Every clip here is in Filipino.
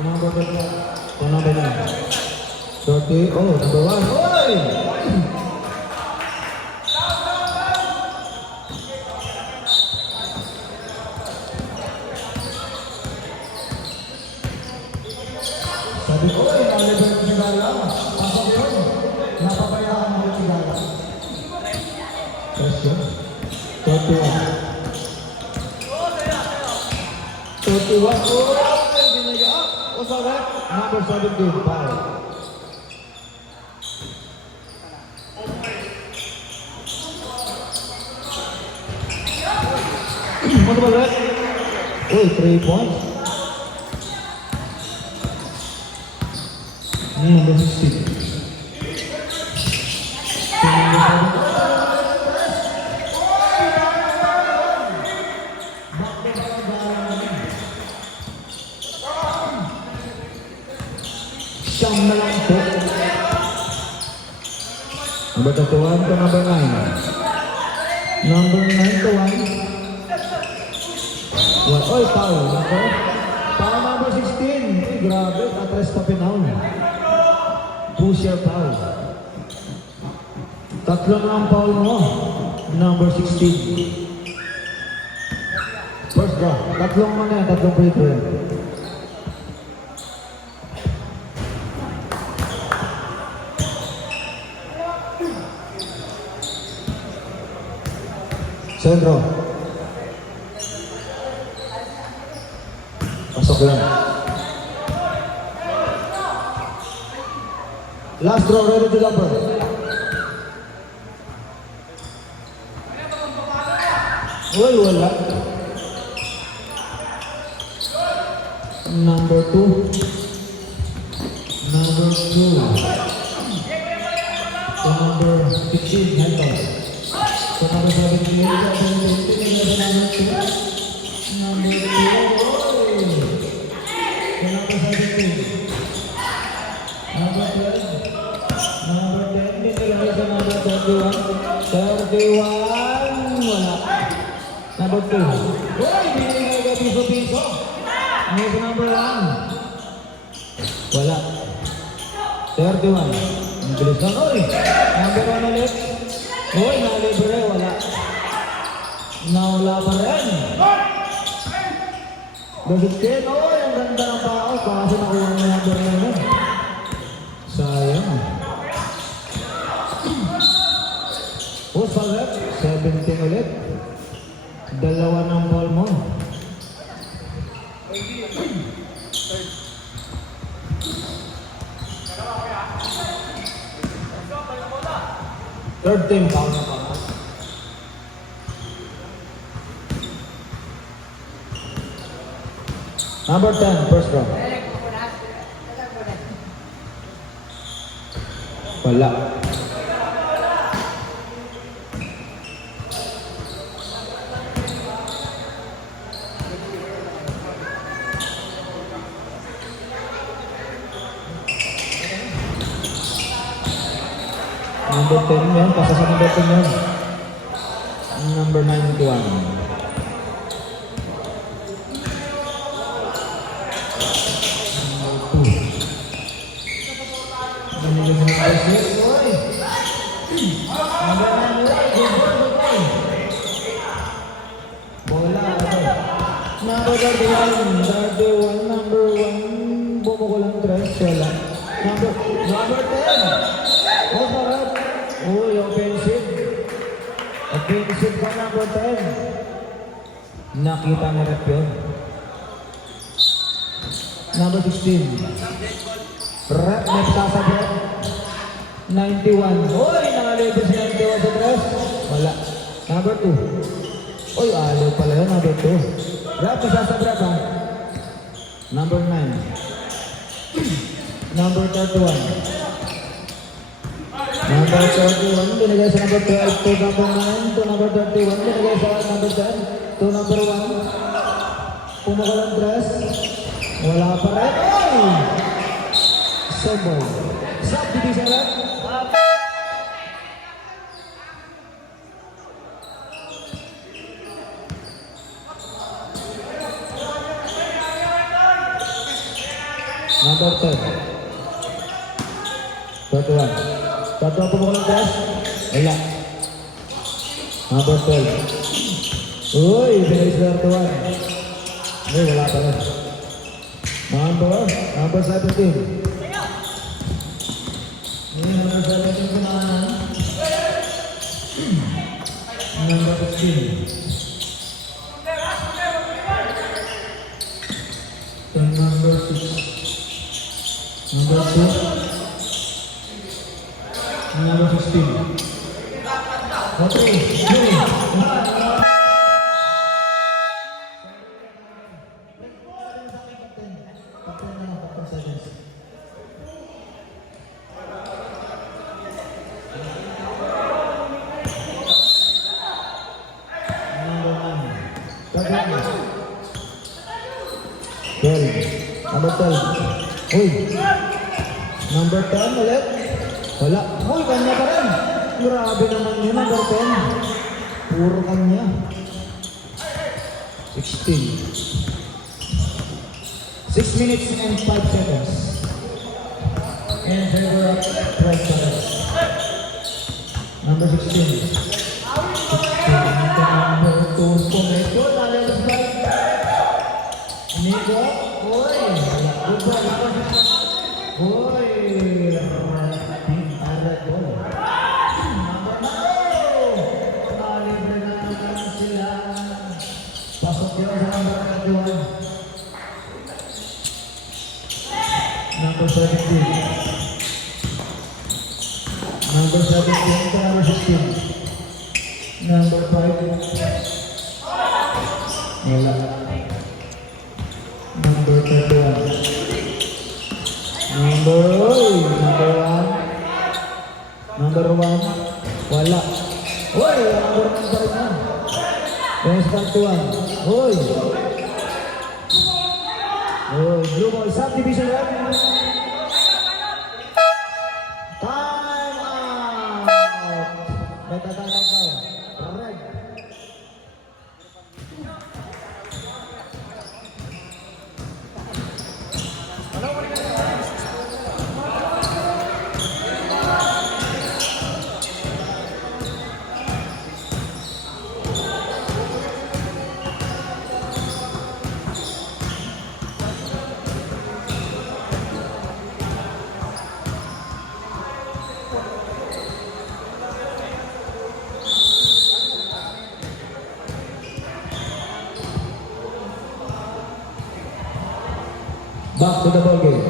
Number 1. Oh, number 9. 30. Oh, number 1. Oy! Sabi ko, nalibert si Gala. Pasok yun. Napabayaan mo si Gala. Question. 31. 31. Oh! What's that? Number 17. Foul. Ano ba that? Oh, 3 points. Number 16. Siyam na lang po. Number 31 to number 9. Number 9 to 1. Oy, foul. Foul number 16. Ay, grabe. Atres pa pinaul. Pusher foul. Tatlo na ang foul mo. Number 16. First draw. Tatlong man yan. Tatlong free throw yan. Sentro. Pasok yan. Last draw, ready to jumper. Uy, wala. Number 2. Number 2. To number 15, Michael. To number 17, number 2. Number 10, nilagay sa number 31. 31, wala. Number 2. Uy, binigay ka piso-piso. Ano sa number 1? Wala. 31. Ang bilis na, uy. Number 1 ulit. Uy, nalibre, wala. Nawala pa rin. Bagitin, uy, ang ganda ng pao. Kasi nakuha ng number 9. Sayang. Push pa ulit. 17 ulit. Dalawa ng ball mo. Third team, foul na pa. Number 10, first round. Wala. Number 10 yan, pasa sa number 10 yan. Number 91. Number 31, number 1, bumukulang dress, wala. Number 10. Oh, sarap. Uy, offensive. Offensive ka, number 10. Nakita ni rep yun. Number 16. Rep, next sa rep. 91. Uy, nakalibos si 91 sa dress. Wala. Number 2. Uy, aliw pala yun, number 2. Rep, masasabra ka. Number 9. Number 31. Number 31, binigay sa number 12 to number 9 to number 31, binigay sa number 10 to number 1. Pumukulang dress. Wala pa rin. Ay! Sembol. Subdivision rep. Number 10. 31. 31 pumukul ng press. Wala. Number 12. Uy, bilis 31. Ay, wala pa rin. Number 17. Number 17 kumanan. Number 15. And number 6. Number 2. Number 15. Okay. Number 12. Uy. Number 10 ulit. Wala. Uy, kanya pa rin. Grabe naman yun. Number 10. Puro kanya. 16. 6 minutes and 5 seconds. And favor of 12 seconds. Number 16. 16. Number 2. Pumeto. Nalilus ba? Nico. Uy. Good ball. Uy. Alright ball. Number 9. Nalibre na naman sila. Pasok yun sa number 21. Number 17. Number 17 to number 16. Number 5. Wala. Number 31. Number 1. Number 1. Wala. Uy, number 1 pa rin yan. There's 31. Uy. Uy, blue ball. Subdivision rep. Time out. Nagtatawag daw. Red. Back to the ball game.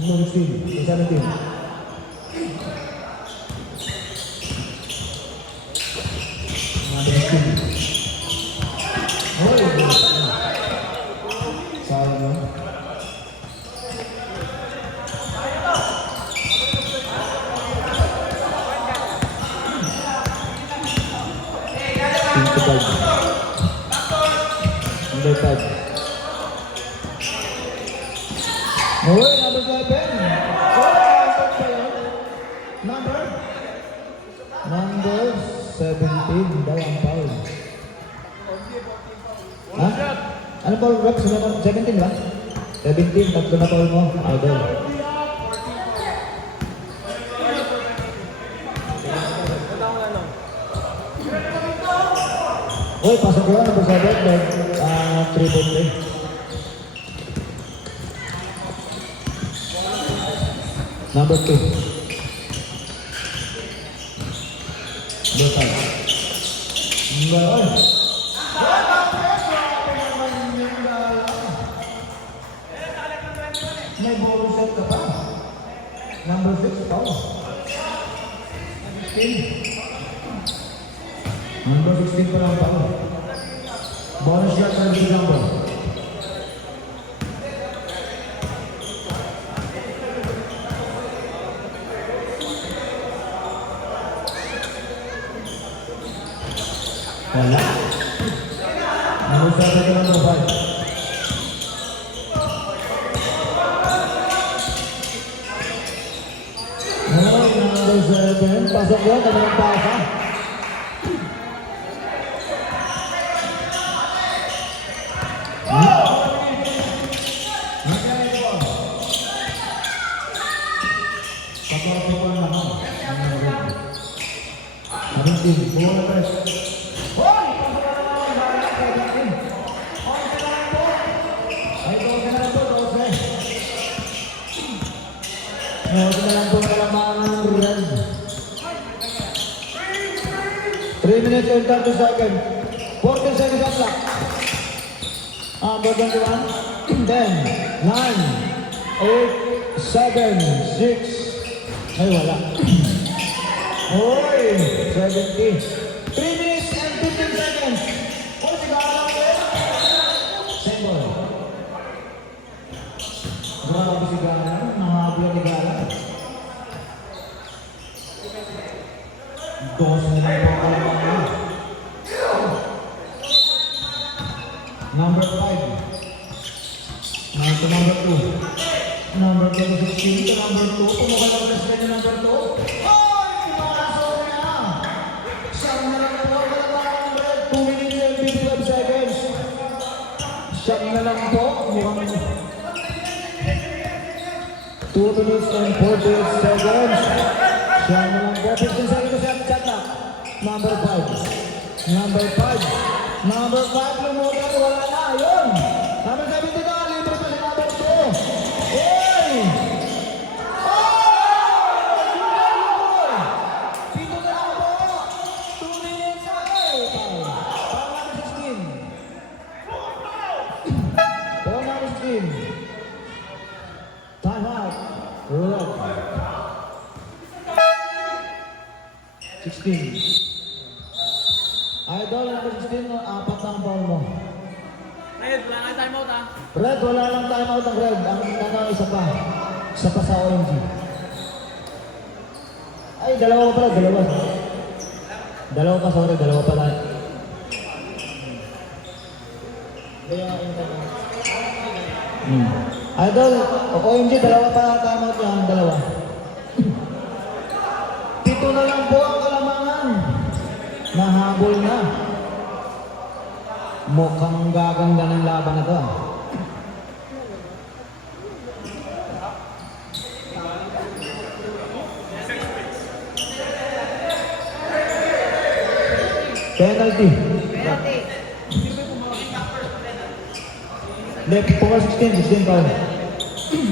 Number 15, 17. Number 15. Number 5. Oh, number 7. Number 17 daw ang foul. Ha? Ano foul rep? 17 ba? 17, tatlo na foul mo. Idol. Uy, pasok ko lang. Number 7. 3-3. Number 2. Number 5. May ball set ka pa. Number 6 pa. 16. Number 16 pa lang pa. Bonus shot sa number. Wala. Number 7 ka number 5. pasok yun, kami ng pasa. Three minutes and 30 seconds. 40 seconds on clock. Number 21. 10, 9, 8, 7, 6. Ay, wala. Oy, 70. 3 minutes and 15 seconds. Oh, sigara ko. Same ball. Grabe sigara. Nahabol ang sigara. Dos na lang po ang mga. Number 5. Now to number 2. Number 16 to number 2. Pumukalang plus ka na number 2. Oy! Pumasok na! Siyang na lang po. 2 minutes and 55 seconds. Siyang na lang po. Mukhang 2 minutes and 48 seconds. Siyang na lang po. 15 seconds na shot na. Number 5. Number 5. Number 5, lumugan, wala na, yun! Number 70 na, libre pa si number 2. Oy! Oh! Pito na lang po! 2 minutes na, Para number 16. Para number 16. Time out. Red. 16. Idol, number 16, apat na ang ball mo. Red, wala nga timeout ah. Red, wala lang timeout ang red. Ang isa pa. Isa pa sa orange. Ay, dalawa pa pala, dalawa. Dalawa pa, sorry, dalawa pala. Idol, OMG, dalawa pa timeout yan, dalawa. Pito na lang po ang kalamangan. Nahabol na. Mukhang gaganda ng laban na to. Penalty. Left, 16 foul.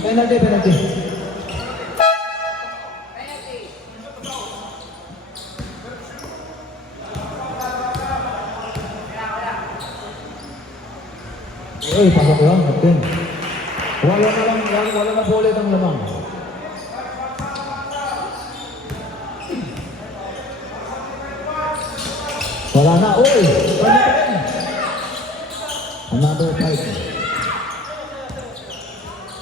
Penalty. Ay, pasok lang, natin. Wala na po ulit ang lamang. Wala na, uy! Pwede pa rin. Another 5.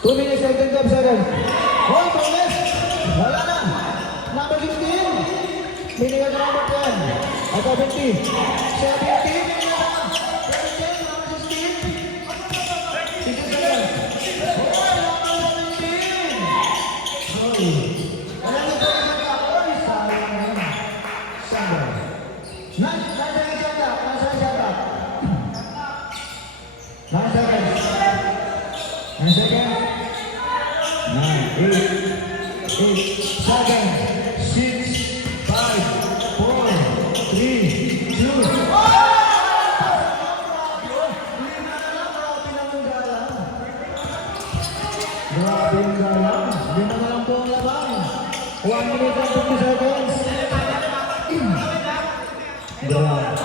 2 minutes and 10 seconds. Hoy, Thomas! Wala na. Number 16. Binigyan na number 10. At 17. 17. Grabe yung galang. Lima na lang po ang labang. 1 minute and 50 seconds. Grabe.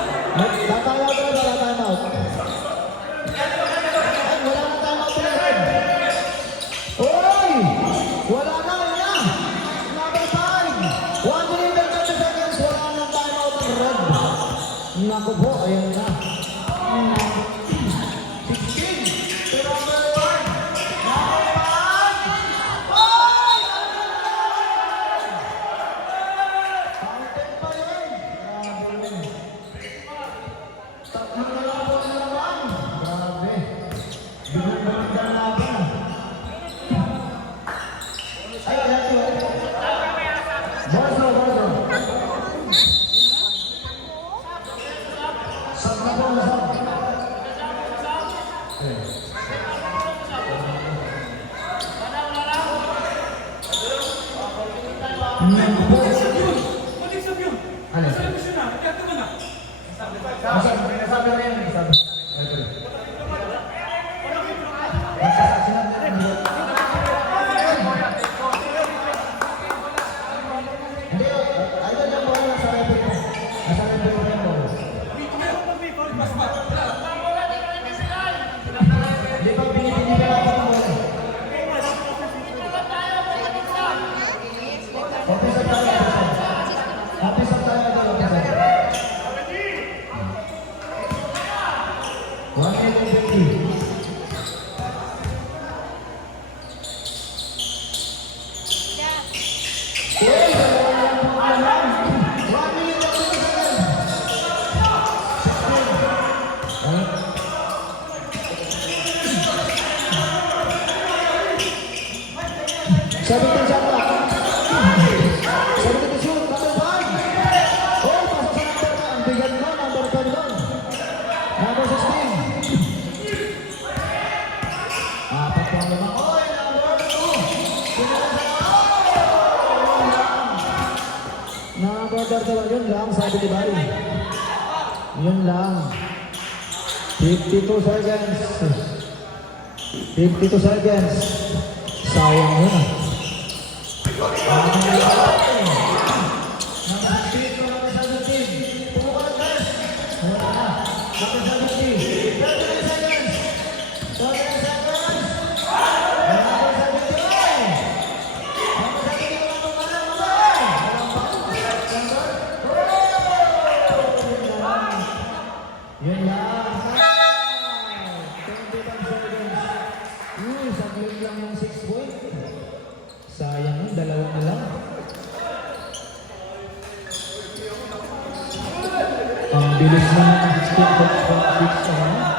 Tatayaw ka na ba? Time out. Ay, wala na time out ulit. Oy! Wala na, na. Number 5. 1 minute and 30 seconds. Wala na time out ang red. Naku po, ayan na. 16. Pero number 1. Barso. Ano? Nasabi na yan. Nasabi. Hindi, ayun yung bola nasa referee mo. Nasa referee mo yung bola. Hindi pa pinipili ka lang ng bola. Officer tayo, officer. Officer tayo, officer. 150. Sabi ko siya pa. Sabi ko shoot, number 1. Oh, pasok sa number 1. Ang bigat mo, number 10 doon. Number 16. Apat po ang naman. Oy, number 2. Number 31, yun lang, sabi ni Barry. Yun lang. 52 seconds. 52 seconds. Sayang yun ah. Yun lang. Saglit lang yung 6 point. Sayang yun, dalawa na lang. Ang bilis na ng 16.6 ano?